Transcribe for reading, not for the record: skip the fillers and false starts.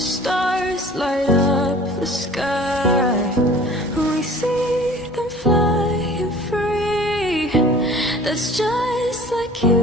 stars light up the sky. We see them flying free. That's just like you.